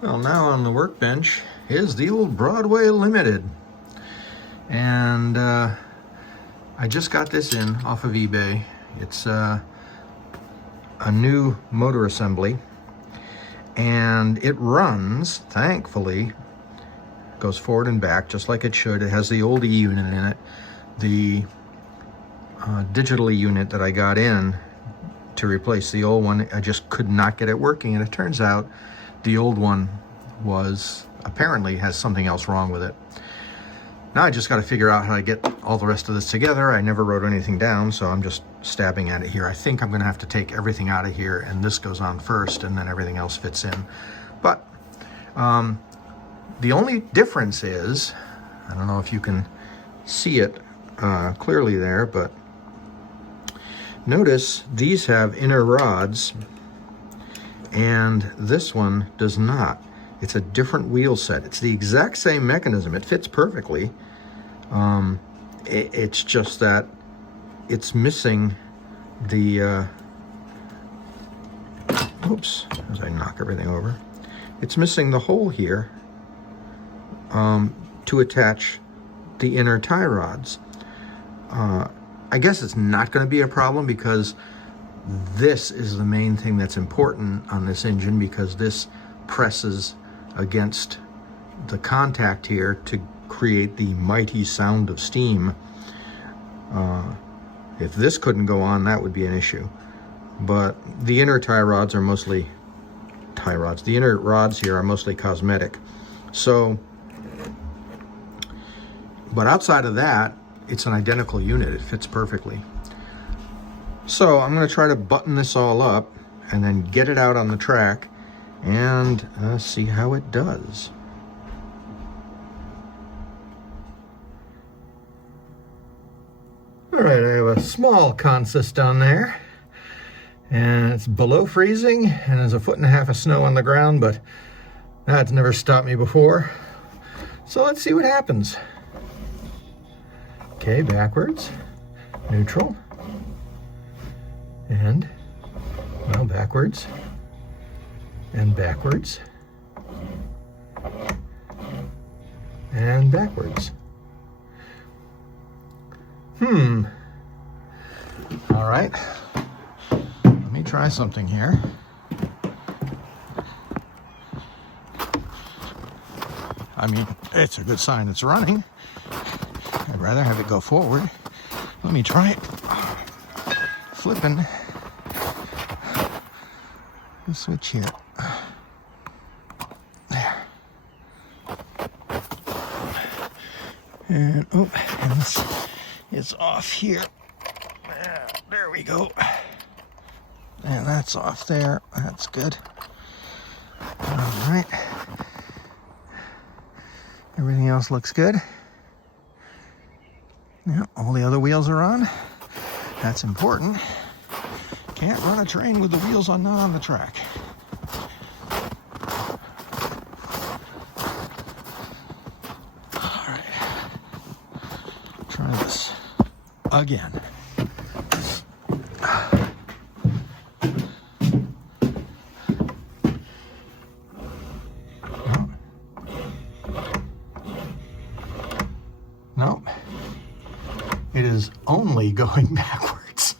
Well, now on the workbench is the old Broadway Limited. And I just got this in off of eBay. It's a new motor assembly. And it runs, thankfully, goes forward and back just like it should. It has the old E unit in it. The digital E unit that I got in to replace the old one, I just could not get it working. And it turns out the old one apparently has something else wrong with it. Now I just got to figure out how to get all the rest of this together. I never wrote anything down, so I'm just stabbing at it here. I think I'm going to have to take everything out of here, and this goes on first, and then everything else fits in. But the only difference is, I don't know if you can see it clearly there, but notice these have inner rods, and this one does not. It's a different wheel set. It's the exact same mechanism. It fits perfectly. It's just that it's missing the, oops, as I knock everything over. It's missing the hole here to attach the inner tie rods. I guess it's not going to be a problem because this is the main thing that's important on this engine, because this presses against the contact here to create the mighty sound of steam. If this couldn't go on, that would be an issue. But the inner tie rods are mostly the inner rods here are mostly cosmetic. So, but outside of that, it's an identical unit. It fits perfectly. So I'm going to try to button this all up and then get it out on the track and see how it does. All right, I have a small consist down there, and it's below freezing, and there's 1.5 feet of snow on the ground, but that's never stopped me before. So let's see what happens. Okay, backwards, neutral, and, well, backwards, and backwards, and backwards. All right, let me try something here. I mean, it's a good sign it's running. I'd rather have it go forward. Let me try it. Flipping the switch here. There. And, oh, and this is off here. There we go. And that's off there. That's good. All right. Everything else looks good. Yeah, all the other wheels are on. That's important. Can't run a train with the wheels not on the track. All right. Try this again. Nope. It is only going backwards.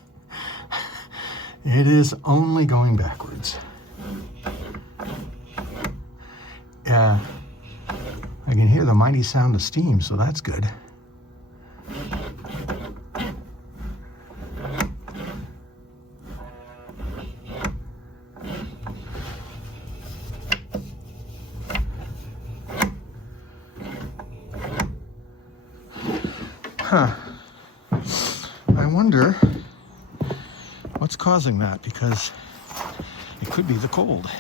It is only going backwards. I can hear the mighty sound of steam, so that's good. Huh. I wonder what's causing that, because it could be the cold.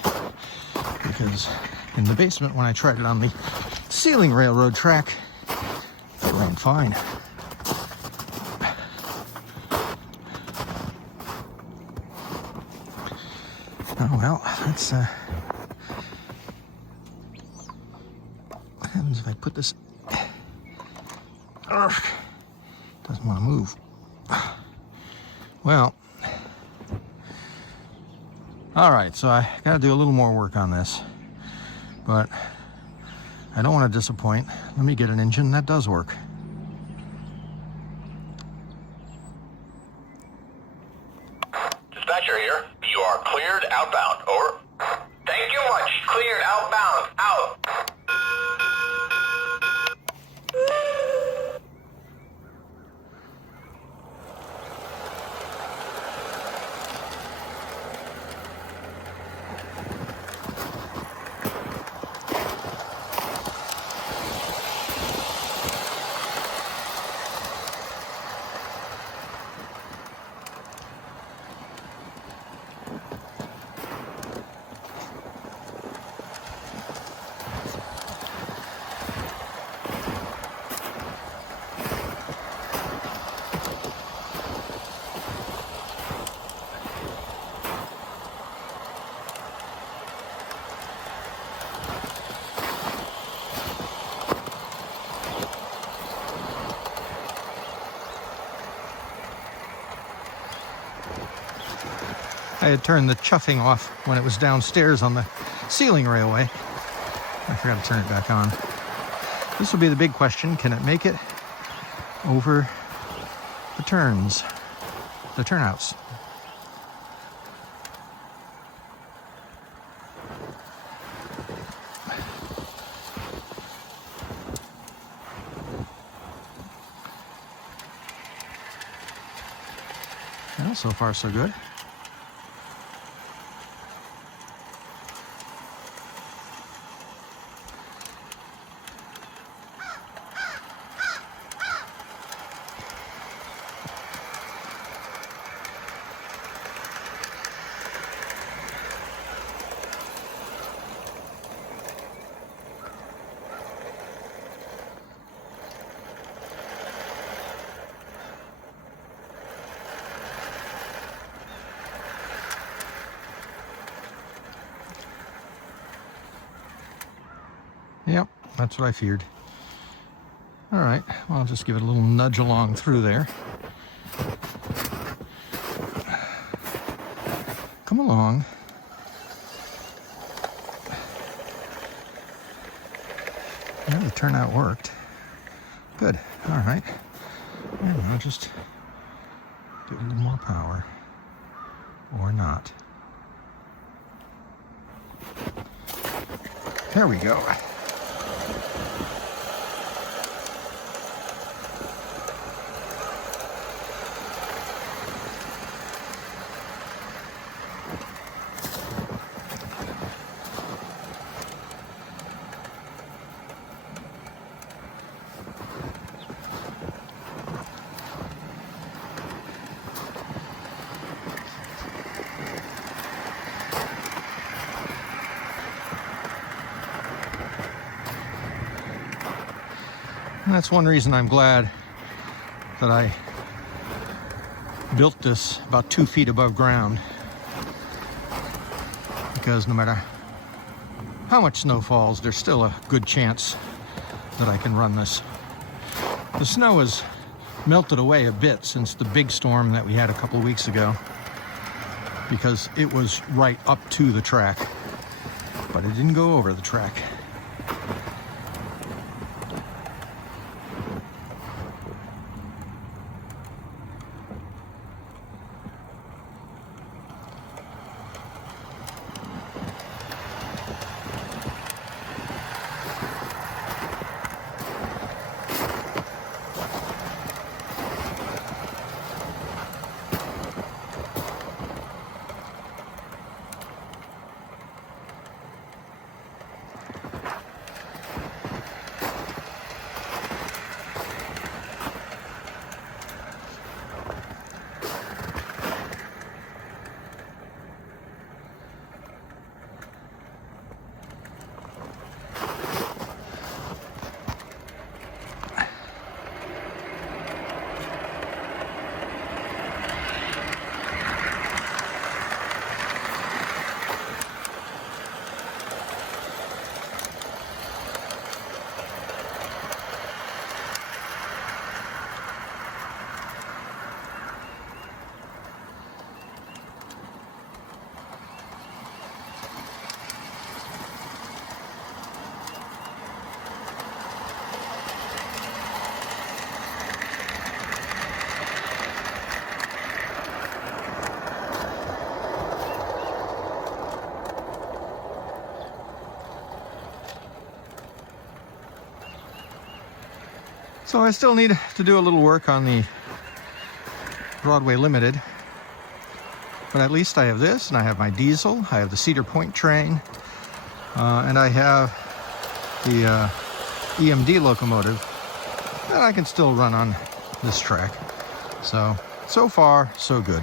Because in the basement, when I tried it on the ceiling railroad track, it ran fine. Oh well, that's what happens if I put this. Doesn't want to move. Well, all right, so I got to do a little more work on this. but I don't want to disappoint. Let me get an engine that does work. Dispatcher here. You are cleared outbound. Over. Thank you much. Cleared outbound. Out. I had turned the chuffing off when it was downstairs on the ceiling railway. I forgot to turn it back on. This will be the big question. Can it make it over the turns, the turnouts? Well, so far so good. Yep, that's what I feared. All right, well, I'll just give it a little nudge along through there. Come along. Yeah, the turnout worked. Good, all right. And I'll just give it a little more power, or not. There we go. And that's one reason I'm glad that I built this about 2 feet above ground, because no matter how much snow falls, there's still a good chance that I can run this. The snow has melted away a bit since the big storm that we had a couple weeks ago, because it was right up to the track, but it didn't go over the track. So I still need to do a little work on the Broadway Limited, but at least I have this, and I have my diesel, I have the Cedar Point train, and I have the EMD locomotive that I can still run on this track. So far, so good.